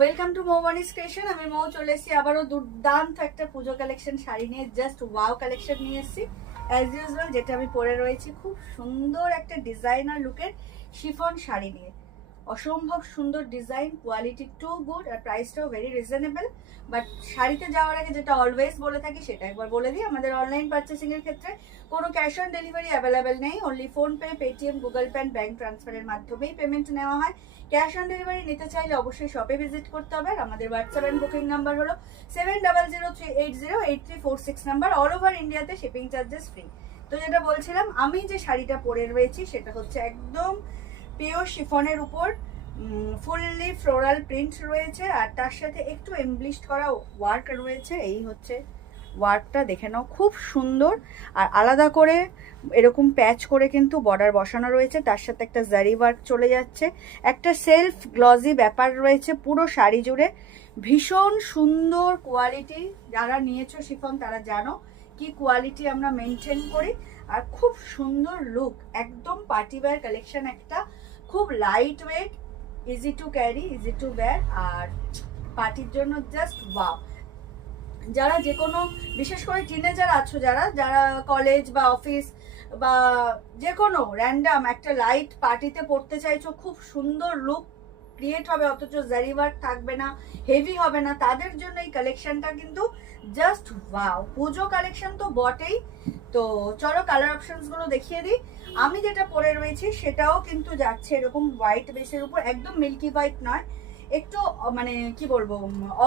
Welcome to মৌবানিস creation. আমি মৌ চলে এসেছি আবারও দুর্দান্ত একটা পুজো কালেকশন শাড়ি নিয়ে। জাস্ট ওয়াও কালেকশন নিয়ে এসেছি অ্যাজ ইউজুয়াল, যেটা আমি পরে রয়েছি। খুব সুন্দর একটা ডিজাইনার লুকের শিফন শাড়ি নিয়ে। অসম্ভব সুন্দর ডিজাইন, কোয়ালিটি টু গুড, আর প্রাইসটাও ভেরি রিজনেবল। বাট শাড়িতে যাওয়ার আগে যেটা অলওয়েজ বলে থাকি সেটা একবার বলে দিই, আমাদের অনলাইন পারচেসিং এর ক্ষেত্রে কোনো ক্যাশ অন ডেলিভারি অ্যাভেলেবেল নেই। Only PhonePe, Paytm, Google pay, bank ট্রান্সফারের মাধ্যমেই পেমেন্ট নেওয়া হয়। ক্যাশ অন ডেলিভারি নিতে চাইলে অবশ্যই শপে ভিজিট করতে হবে। আর আমাদের হোয়াটসঅ্যাপ এন্ড বুকিং নাম্বার হলো 7003808346 নাম্বার। অল ওভার ইন্ডিয়াতে শিপিং চার্জেস ফ্রি। তো যেটা বলছিলাম, আমি যে শাড়িটা পরে রয়েছি সেটা হচ্ছে একদম পিওর শিফনের উপর ফুললি ফ্লোরাল প্রিন্ট রয়েছে, আর তার সাথে একটু এমব্লিশড করা ওয়ার্ক রয়েছে। এই হচ্ছে ওয়ার্কটা, দেখে নাও, খুব সুন্দর। আর আলাদা করে এরকম প্যাচ করে কিন্তু বর্ডার বসানো রয়েছে, তার সাথে একটা জারি ওয়ার্ক চলে যাচ্ছে। একটা সেলফ গ্লজি ব্যাপার রয়েছে পুরো শাড়ি জুড়ে। ভীষণ সুন্দর কোয়ালিটি। যারা নিয়েছো শিফন তারা জানো কি কোয়ালিটি আমরা মেনটেন করি। আর খুব সুন্দর লুক, একদম পার্টি ওয়্যার কালেকশন একটা। খুব light weight, easy to carry, easy to wear, আর পার্টির জন্য জাস্ট ওয়াও। যারা যে কোনো, বিশেষ করে টিনেজার আছো, যারা যারা কলেজ বা অফিস বা যে কোনো র্যান্ডাম একটা লাইট পার্টিতে পড়তে চাইছো, খুব সুন্দর লুক ক্রিয়েট হবে, অথচ জারি ওয়ার্ক থাকবে না, হেভি হবে না, তাদের জন্য এই কালেকশনটা কিন্তু জাস্ট ওয়াও। পুজো কালেকশন তো বটেই। তো চলো কালার অপশনস গুলো দেখিয়ে দিই। আমি যেটা পরে রয়েছি সেটাও কিন্তু যাচ্ছে এরকম হোয়াইট বেসের উপর, একদম মিল্কি হোয়াইট নয়, একটু মানে কি বলবো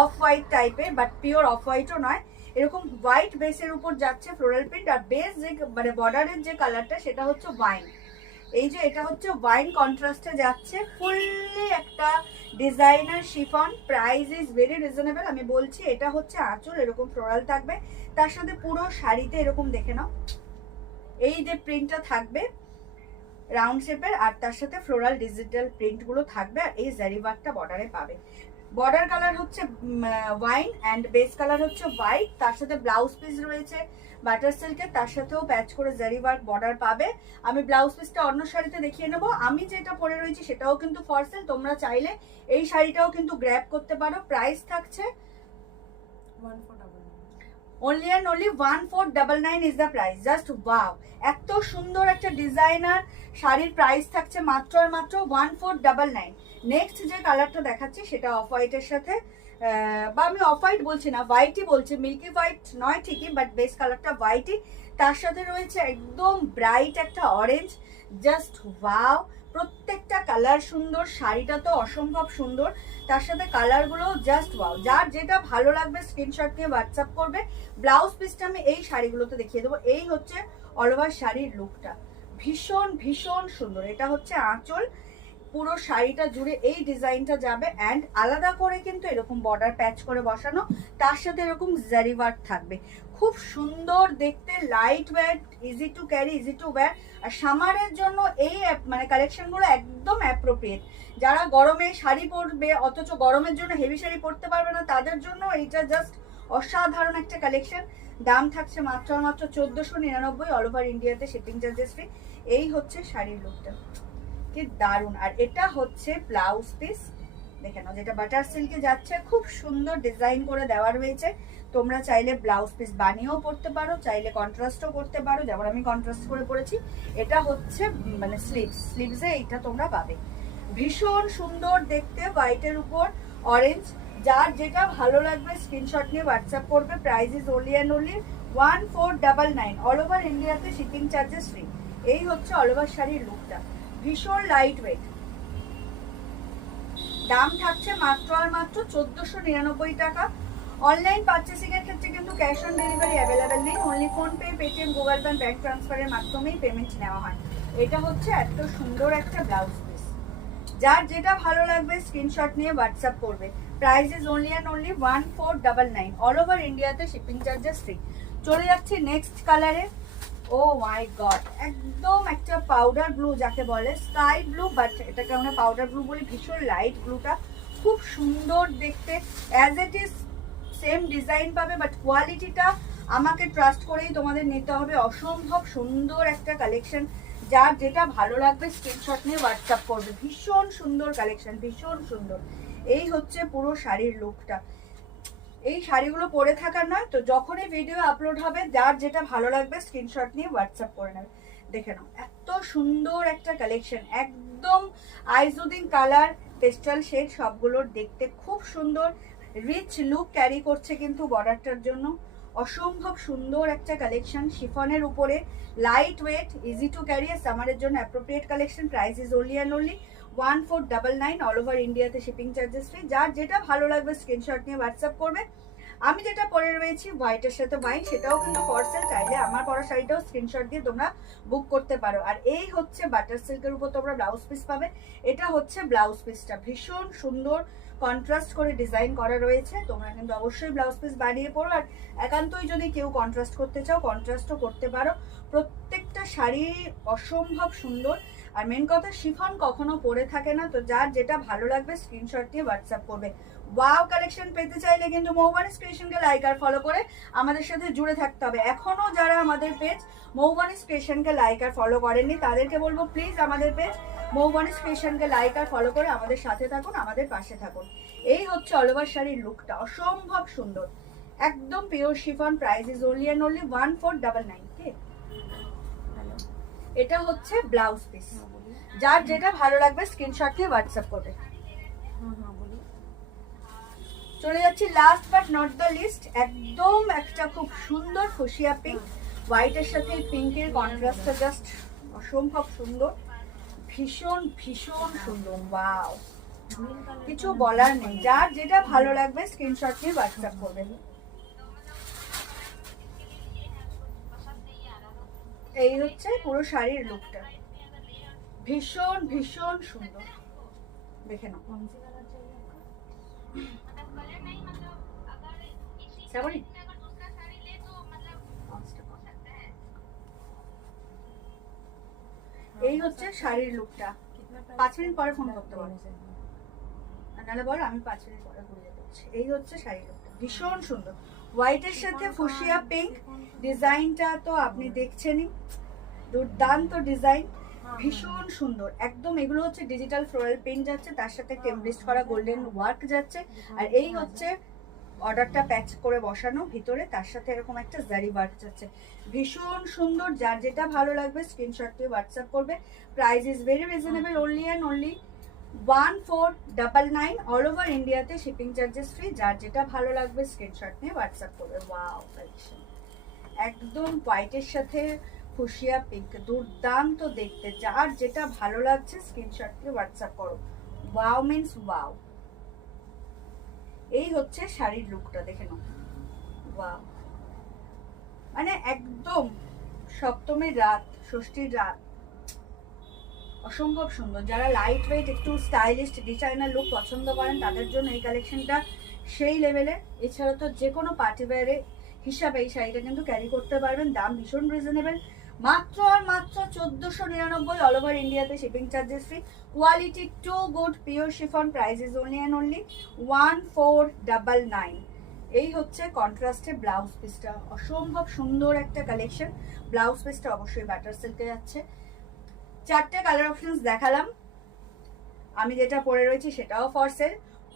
অফ হোয়াইট টাইপের, বাট পিওর অফ হোয়াইটও নয়। এরকম হোয়াইট বেসের উপর যাচ্ছে ফ্লোরাল প্রিন্ট, আর বেস যে মানে বর্ডারের যে কালারটা সেটা হচ্ছে ওয়াইন। এই যে এটা হচ্ছে ওয়াইন কন্ট্রাস্টে যাচ্ছে, ফুললি একটা designer chiffon. Price is very reasonable. আমি বলছি এটা হচ্ছে আঁচল, এরকম ফ্লোরাল থাকবে, তার সাথে পুরো শাড়িতে এরকম দেখে নাও এই যে প্রিন্টটা থাকবে রাউন্ড শেপের, আর তার সাথে ফ্লোরাল ডিজিটাল প্রিন্ট গুলো থাকবে, আর এই জারি ওয়ার্কটা বর্ডারে পাবে। বর্ডার কালার হচ্ছে ওয়াইন অ্যান্ড বেস কালার হচ্ছে হোয়াইট, তার সাথে ব্লাউজ পিস রয়েছে বাটার সিল্কের, তার সাথেও প্যাচ করে জারি ওয়ার্ক বর্ডার পাবে। আমি ব্লাউজ পিসটা অন্য শাড়িতে দেখিয়ে নেবো। আমি যেটা পরে রয়েছি সেটাও কিন্তু ফর সেল, তোমরা চাইলে এই শাড়িটাও কিন্তু গ্র্যাব করতে পারো। প্রাইস থাকছে only and only 1499 is the price. Just wow, এত সুন্দর একটা ডিজাইনার শাড়ির প্রাইস থাকছে মাত্র আর মাত্র 1499। নেক্সট যে কালারটা দেখাচ্ছি সেটা অফ হোয়াইটের সাথে, বা আমি অফ হোয়াইট বলছি না, হোয়াইটই বলছি, মিল্কি হোয়াইট নয় ঠিকই, বাট বেস কালারটা হোয়াইটই। তার সাথে রয়েছে একদম ব্রাইট একটা অরেঞ্জ। জাস্ট ওয়াও, প্রত্যেকটা কালার সুন্দর, শাড়িটা তো অসম্ভব সুন্দর, তার সাথে কালারগুলো জাস্ট ওয়াও। যার যেটা ভালো লাগবে স্ক্রিনশট নিয়ে হোয়াটসঅ্যাপ করবে। ব্লাউজ পিসটা আমি এই শাড়িগুলোতে দেখিয়ে দেবো। এই হচ্ছে অল ওভার শাড়ির লুকটা, ভীষণ ভীষণ সুন্দর। এটা হচ্ছে আঁচল, পুরো শাড়িটা জুড়ে এই ডিজাইনটা যাবে, অ্যান্ড আলাদা করে কিন্তু এরকম বর্ডার প্যাচ করে বসানো, তার সাথে এরকম জারি ওয়ার্ক থাকবে। খুব সুন্দর দেখতে, light weight, easy to carry, easy to wear. আর সামারের জন্য এই মানে কালেকশনগুলো একদম অ্যাপ্রোপ্রিয়েট। যারা গরমে শাড়ি পরবে অথচ গরমের জন্য হেভি শাড়ি পরতে পারবে না, তাদের জন্য এইটা জাস্ট অসাধারণ একটা কালেকশন। দাম থাকছে মাত্র মাত্র 1499, অল ওভার ইন্ডিয়াতে শিপিং চার্জেস ফ্রি। এই হচ্ছে শাড়ির লুকটা, কি দারুণ। আর এটা হচ্ছে ব্লাউজ পিস, দেখে নাও, যেটা বাটার সিল্কে যাচ্ছে, খুব সুন্দর ডিজাইন করে দেওয়া রয়েছে। তোমরা চাইলে ব্লাউজ পিস বানিয়েও পরতে পারো, চাইলে কন্ট্রাস্টও করতে পারো, যেমন আমি কন্ট্রাস্ট করে পরেছি। এটা হচ্ছে মানে স্লিভসে এইটা তোমরা পাবে। ভীষণ সুন্দর দেখতে, হোয়াইটের উপর অরেঞ্জ। যার যেটা ভালো লাগবে স্ক্রিনশট নিয়ে হোয়াটসঅ্যাপ করবে। Price is only and only 1499, all over ইন্ডিয়াতে শিপিং চার্জেস ফ্রি। এই হচ্ছে অল ওভার শাড়ির লুকটা, ভীষণ লাইট ওয়েট। দাম থাকছে মাত্র আর মাত্র 1499 টাকা। অনলাইন পারচেসিং এর ক্ষেত্রে কিন্তু ক্যাশ অন ডেলিভারি অ্যাভেলেবেল নেই। Only PhonePe, Paytm, Google pay, bank ট্রান্সফারের মাধ্যমেই পেমেন্ট নেওয়া হয়। এটা হচ্ছে এত সুন্দর একটা ব্লাউজ পিস। যার যেটা ভালো লাগবে স্ক্রিনশট নিয়ে হোয়াটসঅ্যাপ করবে। Price is only and only 1499, all over ইন্ডিয়াতে শিপিং চার্জেস ফ্রি। চলে যাচ্ছি নেক্সট কালারে। ও মাই গড, একদম একটা পাউডার ব্লু যাকে বলে, স্কাই ব্লু, বাট এটাকে আমরা পাউডার ব্লু বলি। ভীষণ লাইট ব্লুটা, খুব সুন্দর দেখতে। As it is same design পাবে, বাট কোয়ালিটিটা আমাকে ট্রাস্ট করেই তোমাদের নিতে হবে। অসম্ভব সুন্দর একটা কালেকশন। যার যেটা ভালো লাগবে স্ক্রিনশট নিয়ে হোয়াটসঅ্যাপ করবে। ভীষণ সুন্দর কালেকশন, ভীষণ সুন্দর। এই হচ্ছে পুরো শাড়ির লুকটা। এই শাড়িগুলো পরে থাকার নয়, তো যখনই ভিডিও আপলোড হবে যার যেটা ভালো লাগবে স্ক্রিনশট নিয়ে হোয়াটসঅ্যাপ করে নেবে। দেখে নাও এত সুন্দর একটা কালেকশন, একদম আইজুদিং কালার, পেস্টাল শেড, সবগুলোর দেখতে খুব সুন্দর, রিচ লুক ক্যারি করছে কিন্তু বর্ডারটার জন্য। অসম্ভব সুন্দর একটা কালেকশন, শিফনের উপরে, light weight, easy to carry, সামারের জন্য appropriate collection. Price is only and only 1499, all over ইন্ডিয়াতে শিপিং চার্জেস ফ্রি। যার যেটা ভালো লাগবে স্ক্রিনশট নিয়ে হোয়াটসঅ্যাপ করবে। আমি যেটা পরে রয়েছি হোয়াইটের সাথে ওয়াইন, সেটাও কিন্তু ফর সেল, চাইলে আমার পরা শাড়িটাও স্ক্রিনশট দিয়ে তোমরা বুক করতে পারো। আর এই হচ্ছে বাটার সিল্কের উপর তোমরা ব্লাউজ পিস পাবে। এটা হচ্ছে ব্লাউজ পিসটা, ভীষণ সুন্দর কন্ট্রাস্ট করে ডিজাইন করা রয়েছে। তোমরা কিন্তু অবশ্যই ব্লাউজ পিস বানিয়ে পড়ো, আর একান্তই যদি কেউ কন্ট্রাস্ট করতে চাও কন্ট্রাস্টও করতে পারো। প্রত্যেকটা শাড়ি অসম্ভব সুন্দর, আর মেন কথা শিফন কখনো পরে থাকে না। তো যার যেটা ভালো লাগবে স্ক্রিনশট দিয়ে হোয়াটসঅ্যাপ করবে। ওয়াও কালেকশন পেতে চাইলে কিন্তু মৌবানিস ক্রিয়েশনকে লাইক আর ফলো করে আমাদের সাথে জুড়ে থাকতে হবে। এখনো যারা আমাদের পেজ মৌবানিস ক্রিয়েশনকে লাইক আর ফলো করেননি তাদেরকে বলবো প্লিজ আমাদের পেজ মৌবানিস ক্রিয়েশনকে লাইক আর ফলো করে আমাদের সাথে থাকুন, আমাদের পাশে থাকুন। এই হচ্ছে অল ওভার শাড়ির লুকটা, অসম্ভব সুন্দর, একদম pure chiffon. Price is only and only 1499। এটা হচ্ছে ব্লাউজ পিস, যার যেটা ভালো লাগবে স্ক্রিনশট দিয়ে হোয়াটসঅ্যাপ করবে। চলে যাচ্ছি last but not the least, একদম একটা খুব সুন্দর ফুসিয়া পিঙ্ক, হোয়াইটের সাথে পিঙ্কের কন্ট্রাস্টটা জাস্ট অসম্ভব সুন্দর, ভীষণ ভীষণ সুন্দর। ওয়াও, কিছু বলার নেই। যার যেটা ভালো লাগবে স্ক্রিনশট নিয়ে হোয়াটসঅ্যাপ করবেন। এই হচ্ছে পুরো শাড়ির লুকটা, ভীষণ ভীষণ সুন্দর। দেখে নাও এই হচ্ছে শাড়ির লুকটা। 5 মিনিট পরে ফোন করতে পারো, নাহলে বলো আমি 5 মিনিট পরে ঘুরে যেতে। এই হচ্ছে শাড়ির লুকটা, ভীষণ সুন্দর, হোয়াইটের সাথে ফুসিয়া পিঙ্ক। ডিজাইনটা তো আপনি দেখছেনই, দুর্দান্ত ডিজাইন, ভীষণ সুন্দর একদম। এগুলো হচ্ছে ডিজিটাল ফ্লোরাল প্রিন্ট যাচ্ছে, তার সাথে এমব্রেস করা গোল্ডেন ওয়ার্ক যাচ্ছে। আর এই হচ্ছে অর্ডারটা প্যাচ করে বসানো ভিতরে, তার সাথে এরকম একটা জারি ওয়ার্ক যাচ্ছে, ভীষণ সুন্দর। যার যেটা ভালো লাগবে স্ক্রিনশট দিয়ে হোয়াটসঅ্যাপ করবে। Price is very reasonable, only and only 1499, all over ইন্ডিয়াতে শিপিং চার্জেস ফ্রি। যার যেটা ভালো লাগবে স্ক্রিনশট নিয়ে হোয়াটসঅ্যাপ করবে। ওয়াও কালেকশন, একদম হোয়াইটের সাথে ফুসিয়া পিঙ্ক, দুর্দান্ত দেখতে। যার যেটা ভালো লাগছে স্ক্রিনশট দিয়ে হোয়াটসঅ্যাপ করো। Wow means wow. এই হচ্ছে শাড়ির লুকটা, দেখে নাও। ওয়াও, মানে একদম সপ্তমীর রাত, ষষ্ঠীর রাত, অসম্ভব সুন্দর। যারা লাইট ওয়েট একটু স্টাইলিশ ডিজাইনার লুক পছন্দ করেন তাদের জন্য এই কালেকশনটা সেই লেভেলের। এছাড়া তো যে কোনো পার্টি ওয়্যারে হিসাবে এই শাড়িটা কিন্তু ক্যারি করতে পারবেন। দাম ভীষণ রিজনেবল, মাত্র আর মাত্র 1499, অল ওভার ইন্ডিয়াতে shipping charges free. Quality too good, pure chiffon. Price is only and only 1499। এই হচ্ছে কন্ট্রাস্টে ব্লাউজ পিসটা, অসম্ভব সুন্দর একটা কালেকশন। ব্লাউজ পিসটা অবশ্যই বাটার সিল্কে যাচ্ছে। 4টে কালার অপশনস দেখালাম, আমি যেটা পরে রয়েছি সেটাও ফর সেল।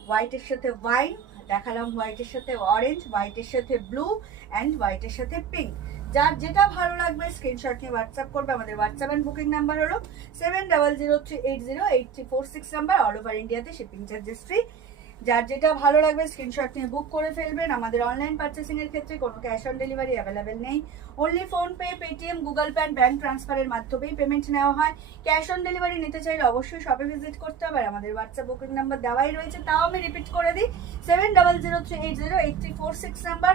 হোয়াইটের সাথে ওয়াইন দেখালাম, হোয়াইটের সাথে অরেঞ্জ, হোয়াইটের সাথে ব্লু অ্যান্ড হোয়াইটের সাথে পিঙ্ক। যার যেটা ভালো লাগবে স্ক্রিনশট নিয়ে হোয়াটসঅ্যাপ করবে। আমাদের হোয়াটসঅ্যাপ এন্ড বুকিং নাম্বার হলো 7003808346 নাম্বার, অল ওভার ইন্ডিয়াতে শিপিং চার্জেস ফ্রি। যার যেটা ভালো লাগবে স্ক্রিনশট নিয়ে বুক করে ফেলবেন। আমাদের অনলাইন পারচেসিং এর ক্ষেত্রে কোনো ক্যাশ অন ডেলিভারি অ্যাভেলেবেল নেই, only PhonePe, Paytm, Google pay, bank ট্রান্সফারের মাধ্যমেই পেমেন্ট নেওয়া হয়। ক্যাশ অন ডেলিভারি নিতে চাইলে অবশ্যই শপে ভিজিট করতে হবে। আমাদের হোয়াটসঅ্যাপ বুকিং নাম্বার দেওয়াই রয়েছে, তাও আমি রিপিট করে দিই, 7003808346 নাম্বার।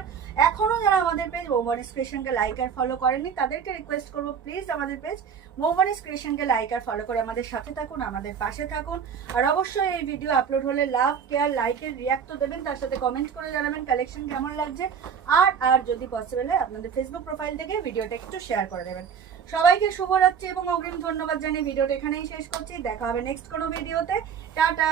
এখনো যারা আমাদের পেজ মৌবানিস ক্রিয়েশনকে লাইক আর ফলো করেননি তাদেরকে রিকোয়েস্ট করবো প্লিজ আমাদের পেজ মৌবানিস ক্রিয়েশনকে লাইক আর ফলো করে আমাদের সাথে থাকুন, আমাদের পাশে থাকুন। আর অবশ্যই এই ভিডিও আপলোড হলে লাভ, কেয়ার, লাইকের রিয়াক্ট তো দেবেন, তার সাথে কমেন্ট করে জানাবেন কালেকশন কেমন লাগছে। আর যদি পসিবল হয় আপনাদের ফেসবুক প্রোফাইল থেকে ভিডিওটা একটু শেয়ার করে দেবেন। সবাইকে শুভরাত্রি এবং অগ্রিম ধন্যবাদ জানিয়ে ভিডিওটা এখানেই শেষ করছি। দেখা হবে নেক্সট কোনো ভিডিওতে। টাটা।